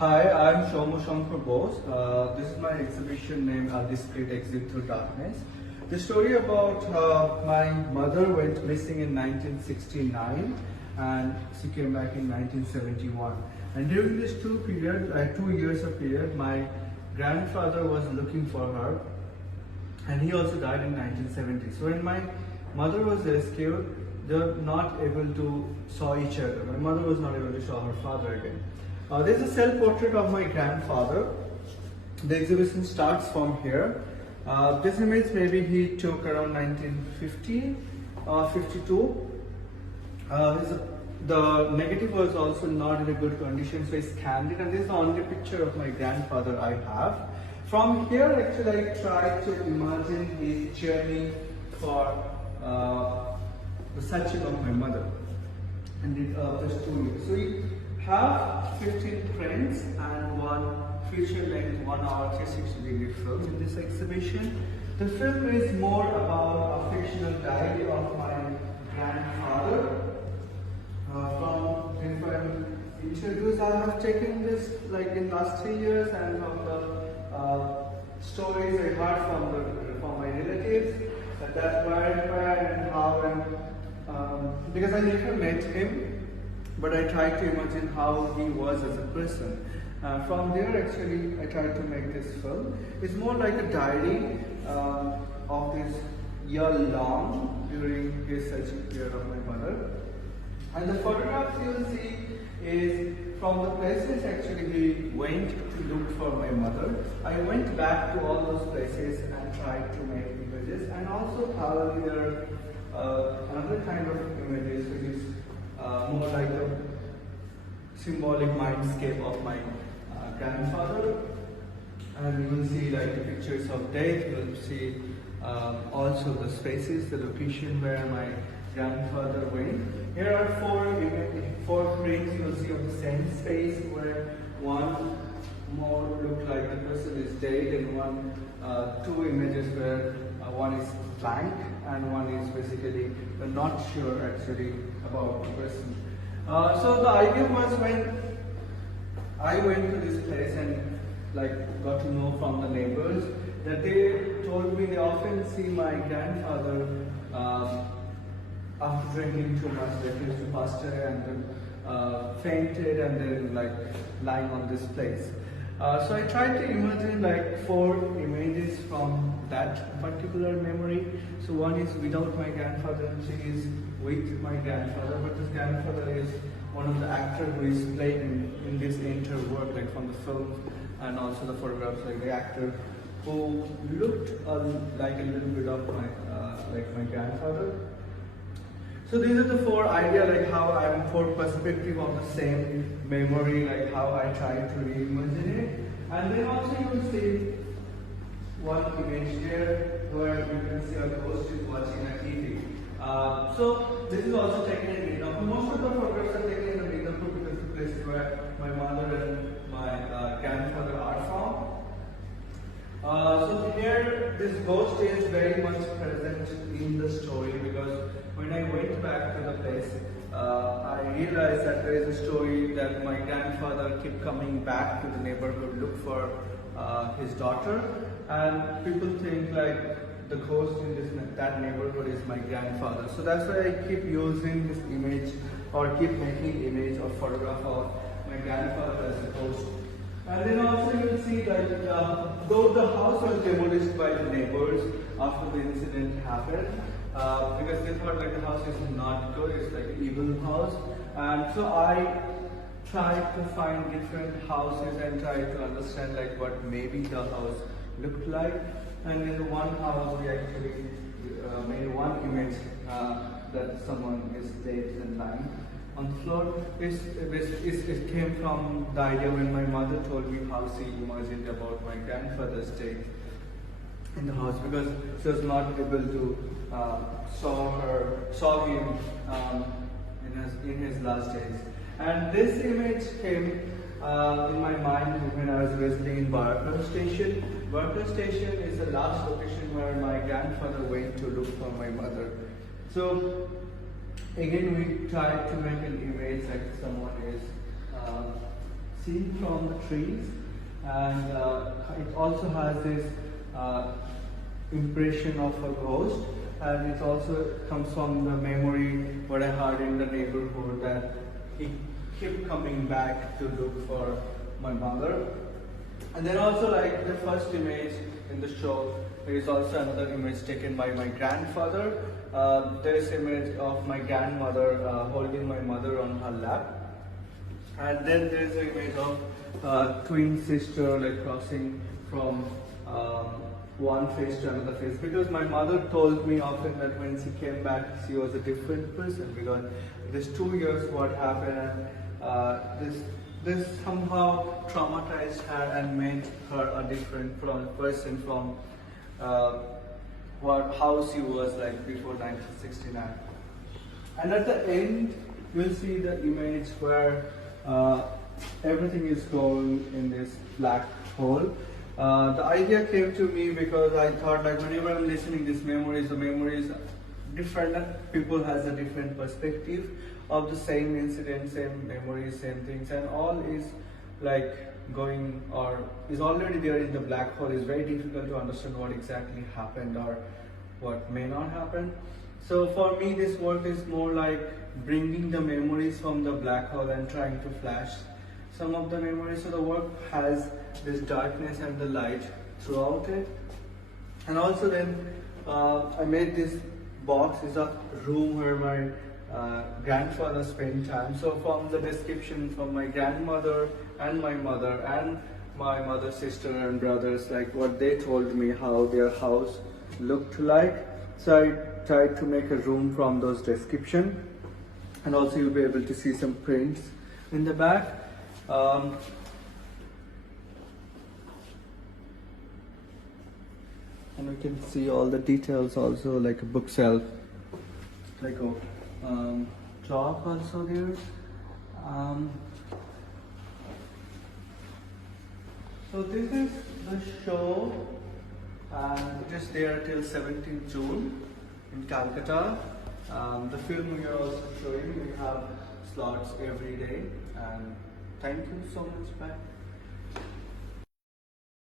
Hi, I'm Soumya Sankar Bose. This is my exhibition named Discreet Exit Through Darkness. The story about my mother went missing in 1969 and she came back in 1971. And during this 2 years of period, my grandfather was looking for her and he also died in 1970. So when my mother was rescued, they were not able to saw each other. My mother was not able to saw her father again. There's a self-portrait of my grandfather. The exhibition starts from here. This image maybe he took around 1950 or 52. The negative was also not in a good condition, so I scanned it, and this is the only picture of my grandfather I have. From here, actually, I tried to imagine his journey for the searching of my mother, and did just 2 years. So we have 15 prints and one feature-length 1 hour 360-degree film in this exhibition. The film is more about a fictional diary of my grandfather. From interviews I have taken this like in last 3 years, and from the stories I heard from my relatives, that where and how, and because I never met him, but I tried to imagine how he was as a person. From there, actually, I tried to make this film. It's more like a diary of this year long during his searching period of my mother. And the photographs you will see is from the places actually he went to look for my mother. I went back to all those places and tried to make images, and also probably there are another kind of images which is more like a symbolic mindscape of my grandfather. And you will see like the pictures of death. You will see also the spaces, the location where my grandfather went. Here are four prints you will see of the same space, where one more look like the person is dead, and two images where one is blank and one is basically not sure actually about the person. So the idea was, when I went to this place and like got to know from the neighbors, that they told me they often see my grandfather after drinking too much. They used to pass away and then fainted and then like lying on this place. So I tried to imagine like 4 images from that particular memory. So one is without my grandfather, and she is with my grandfather, but this grandfather is one of the actors who is played in this entire work, like from the film and also the photographs, like the actor who looked like a little bit of my grandfather. So these are the 4 ideas, like how I'm 4 perspective of the same memory, like how I try to reimagine it. And then also you will see one image here where you can see a ghost is watching a TV. So this is also taken in Midnapur. Most of the photographs are taken in Midnapur because the place where my mother and my grandfather are from. So here, this ghost is very much present in the story, because when I went back to the place, I realized that there is a story that my grandfather kept coming back to the neighborhood, look for his daughter, and people think like the ghost in that neighborhood is my grandfather. So that's why I keep using this image, or keep making image or photograph of my grandfather as a ghost. And then also you will see that though the house was demolished by the neighbors after the incident happened, because they thought like the house is not good, it's like an evil house. And so I tried to find different houses and tried to understand like what maybe the house looked like. And in the one house we actually made one image that someone is dead and lying on the floor. It came from the idea when my mother told me how she imagined about my grandfather's death in the house, because she was not able to saw him in his last days. And this image came in my mind when I was visiting in Barker Station. Barker Station is the last location where my grandfather went to look for my mother. So again, we tried to make an image like someone is seen from the trees, and it also has this impression of a ghost, and it also comes from the memory what I heard in the neighborhood that he kept coming back to look for my mother. And then also like the first image in the show, there is also another image taken by my grandfather. There is image of my grandmother holding my mother on her lap. And then there is an image of twin sister like crossing from one face to another face, because my mother told me often that when she came back she was a different person, because this 2 years what happened, and this somehow traumatized her and made her a different person from how she was like before 1969. And at the end you'll see the image where everything is going in this black hole. The idea came to me because I thought like whenever I'm listening these memories, the memories different people has a different perspective of the same incident, same memories, same things, and all is like going or is already there in the black hole. It's very difficult to understand what exactly happened or what may not happen. So for me this work is more like bringing the memories from the black hole and trying to flash some of the memories. So the work has this darkness and the light throughout it. And also then I made this box, is a room where my grandfather spent time. So from the description from my grandmother and my mother and my mother's sister and brothers, like what they told me how their house looked like. So I tried to make a room from those description, and also you'll be able to see some prints in the back. And we can see all the details also, like a bookshelf, like a clock also there. So this is the show, and it is there till 17th June in Calcutta. The film we are also showing, we have slots every day, and thank you so much. Bye.